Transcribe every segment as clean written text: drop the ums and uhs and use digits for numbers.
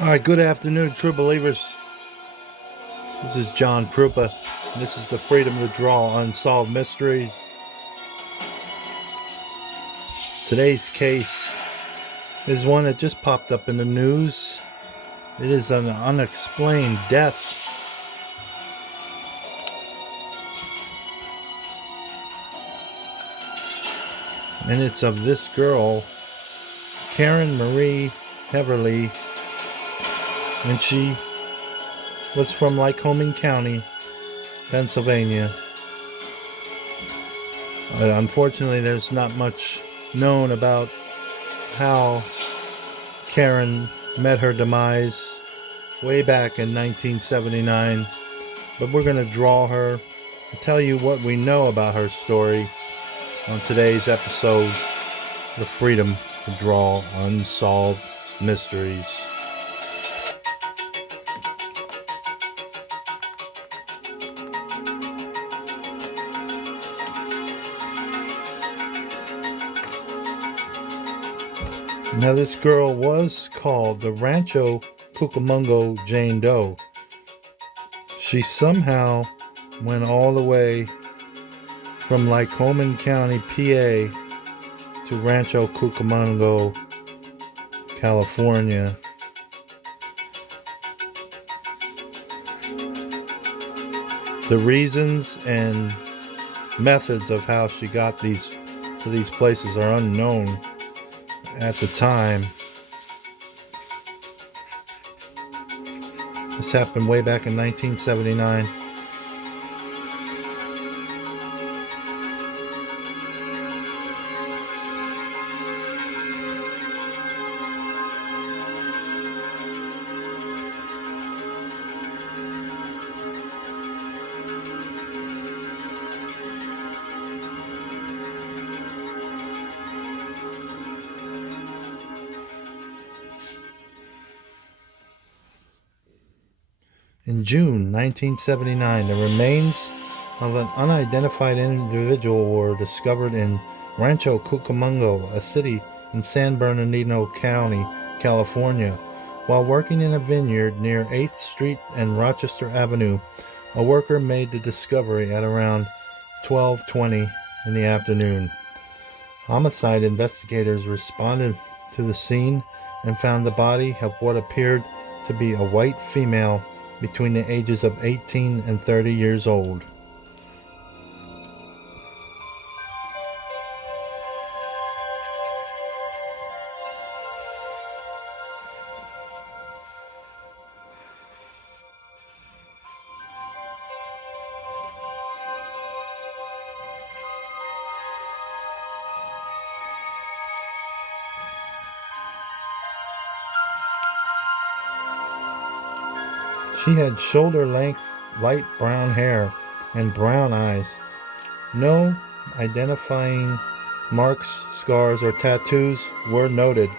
All right, good afternoon, true believers. This is John Krupa, and this is the Freedom to Draw Unsolved Mysteries. Today's case is one that just popped up in the news. It is an unexplained death. And it's of this girl, Karen Marie Heverly, and she was from LYCOMING County, Pennsylvania. Unfortunately, there's not much known about how Karen met her demise way back in 1979, but we're going to draw her and tell you what we know about her story on today's episode, The Freedom to Draw Unsolved Mysteries. Now, this girl was called the Rancho Cucamonga Jane Doe. She somehow went all the way from Lycoming County, PA to Rancho Cucamonga, California. The reasons and methods of how she got to these places are unknown at the time. This happened way back in 1979. In June 1979, the remains of an unidentified individual were discovered in Rancho Cucamonga, a city in San Bernardino County, California. While working in a vineyard near 8th Street and Rochester Avenue, a worker made the discovery at around 12:20 in the afternoon. Homicide investigators responded to the scene and found the body of what appeared to be a white female between the ages of 18 and 30 years old. She had shoulder-length, light brown hair and brown eyes. No identifying marks, scars, or tattoos were noted.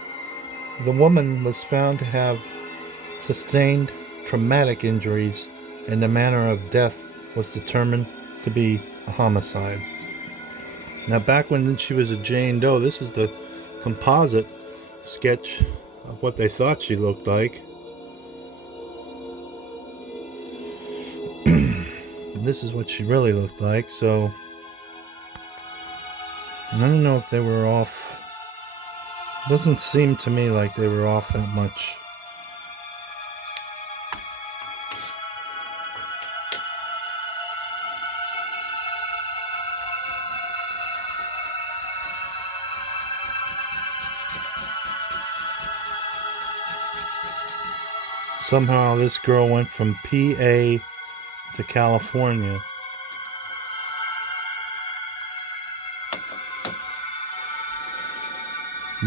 The woman was found to have sustained traumatic injuries, and the manner of death was determined to be a homicide. Now, back when she was a Jane Doe, this is the composite sketch of what they thought she looked like. This is what she really looked like, so I don't know if they were off. Doesn't seem to me like they were off that much. Somehow this girl went from PA to California.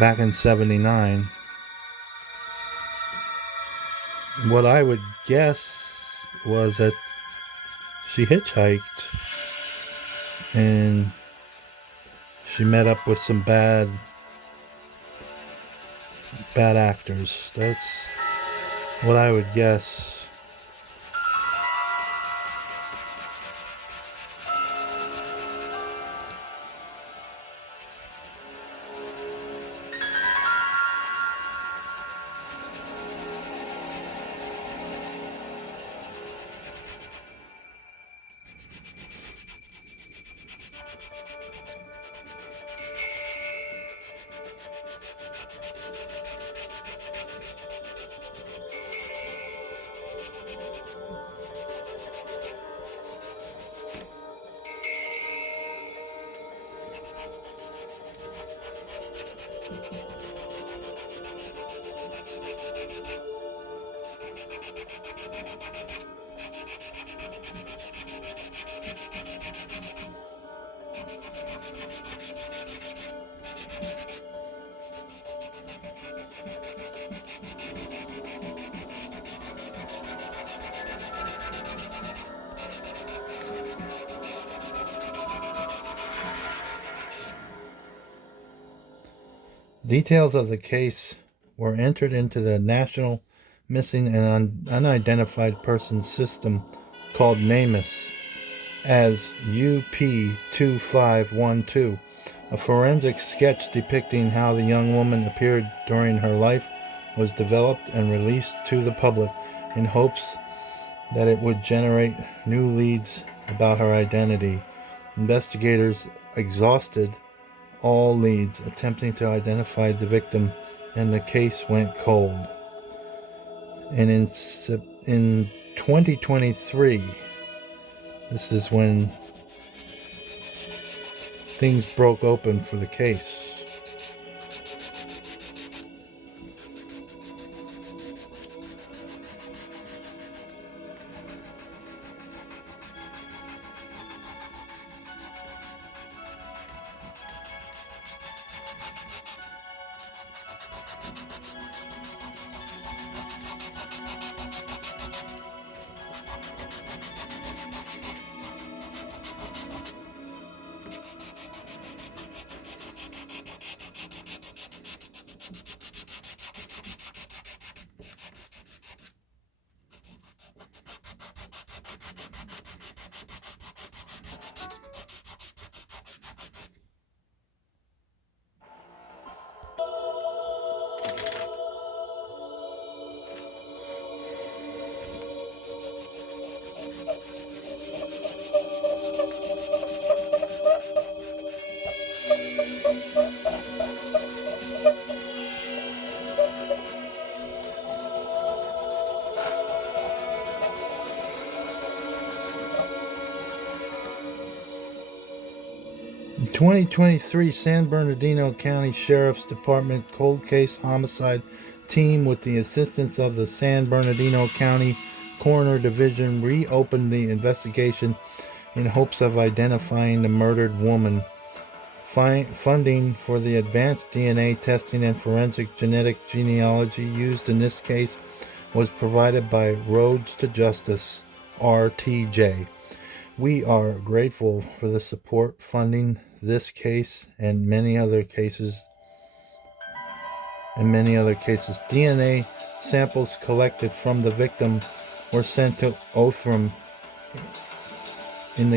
Back in 79. What I would guess was that she hitchhiked and she met up with some bad actors. That's what I would guess. Details of the case were entered into the National Missing and Unidentified Persons System called NamUs as UP2512. A forensic sketch depicting how the young woman appeared during her life was developed and released to the public in hopes that it would generate new leads about her identity. Investigators exhausted all leads attempting to identify the victim, and the case went cold. And in 2023, this is when things broke open for the case. 2023 San Bernardino County Sheriff's Department Cold Case Homicide Team, with the assistance of the San Bernardino County Coroner Division, reopened the investigation in hopes of identifying the murdered woman. Funding for the advanced DNA testing and forensic genetic genealogy used in this case was provided by Roads to Justice, RTJ. We are grateful for the support funding this case and many other cases. DNA samples collected from the victim were sent to Othram in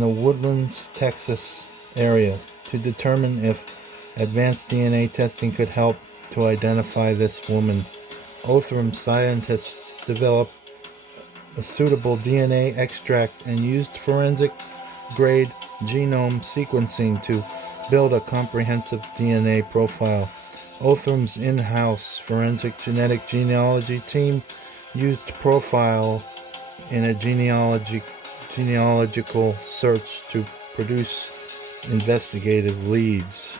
the Woodlands, Texas area to determine if advanced DNA testing could help to identify this woman. Othram scientists developed a suitable DNA extract and used forensic-grade genome sequencing to build a comprehensive DNA profile. Othram's in-house forensic genetic genealogy team used profile in a genealogical search to produce investigative leads.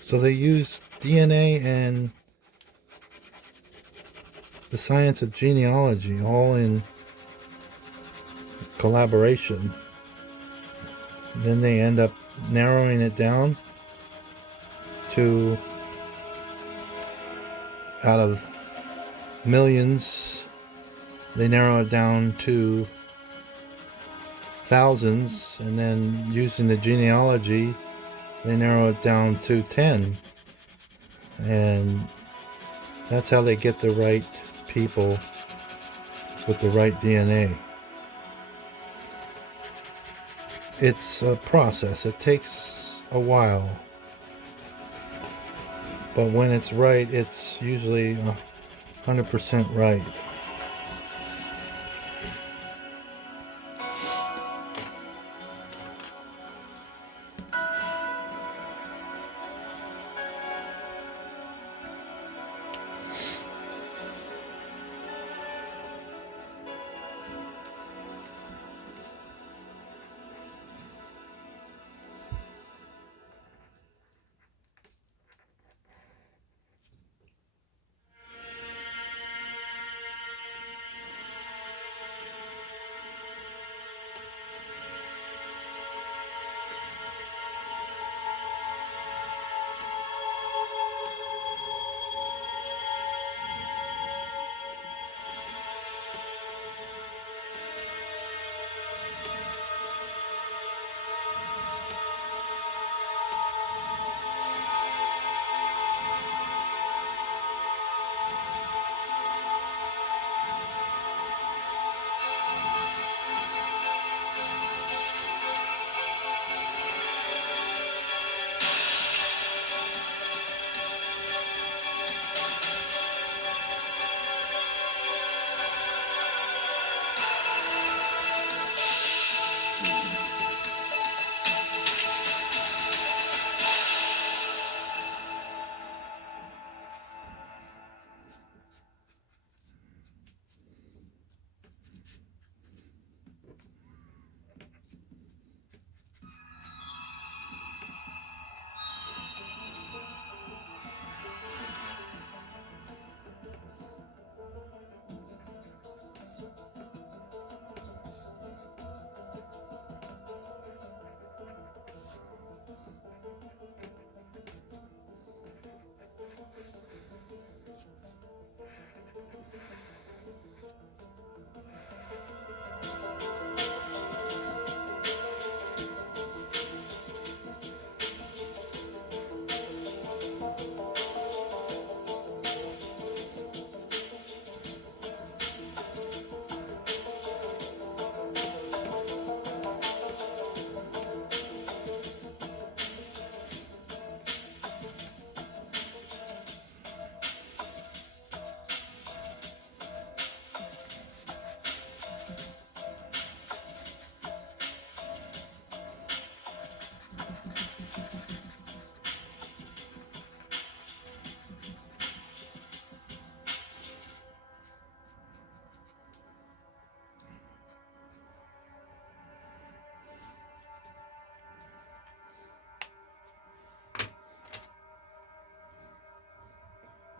So they use DNA and the science of genealogy all in collaboration. Then they end up narrowing it down to, out of millions, they narrow it down to thousands, and then using the genealogy they narrow it down to 10, and that's how they get the right people with the right DNA. It's a process. It takes a while, but when it's right, it's usually 100% right.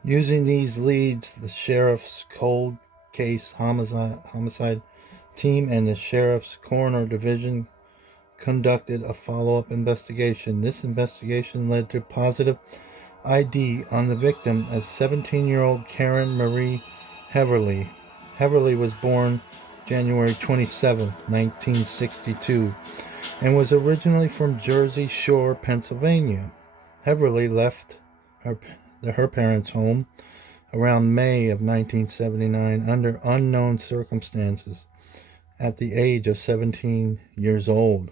Using these leads, the sheriff's cold case homicide team and the sheriff's coroner division conducted a follow-up investigation. This investigation led to positive ID on the victim as 17-year-old Karen Marie Heverly. Heverly was born January 27, 1962, and was originally from Jersey Shore, Pennsylvania. Heverly left her parents' home around May of 1979 under unknown circumstances at the age of 17 years old.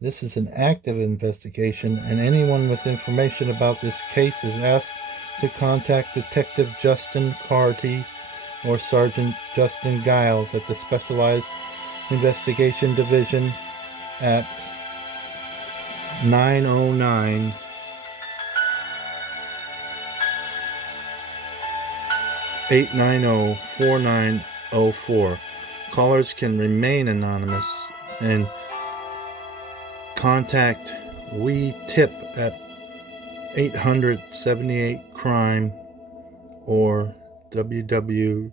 This is an active investigation, and anyone with information about this case is asked to contact Detective Justin Carty or Sergeant Justin Giles at the Specialized Investigation Division at 909 890-4904. Callers can remain anonymous and contact We Tip at 800-78-CRIME or www.wetip.com.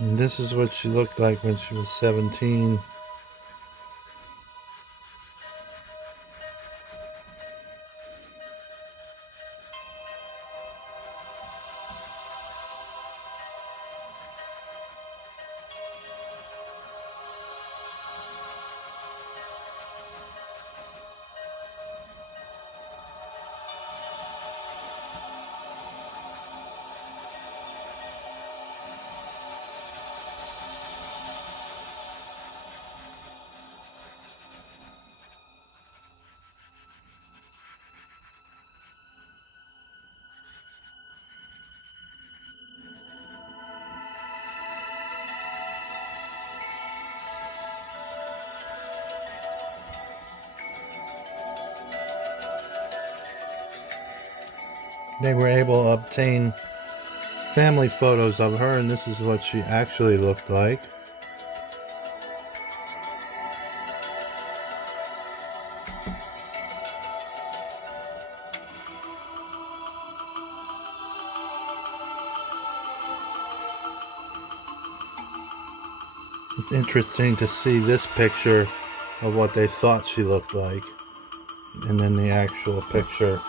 And this is what she looked like when she was 17. They were able to obtain family photos of her, and this is what she actually looked like. It's interesting to see this picture of what they thought she looked like, and then the actual picture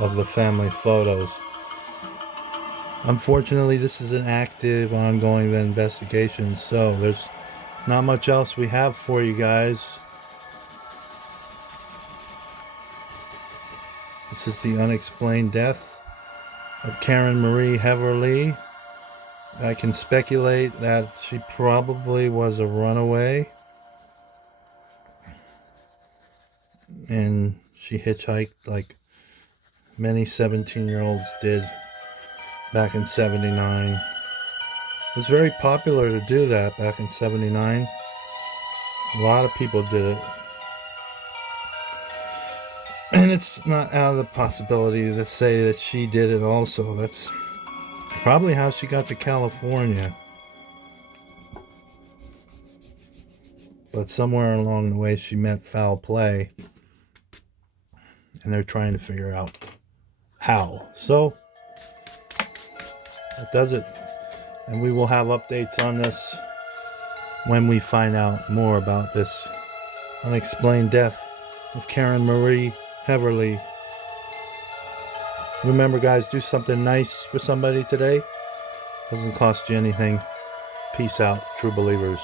of the family photos. Unfortunately, this is an active, ongoing investigation, so there's not much else we have for you guys. This is the unexplained death of Karen Marie Heverly. I can speculate that she probably was a runaway, and she hitchhiked like many 17-year-olds did back in 79. It was very popular to do that back in 79. A lot of people did it. And it's not out of the possibility to say that she did it also. That's probably how she got to California. But somewhere along the way she met foul play. And they're trying to figure out how. So that does it. And we will have updates on this when we find out more about this unexplained death of Karen Marie Heverly. Remember, guys, do something nice for somebody today. Doesn't cost you anything. Peace out, true believers.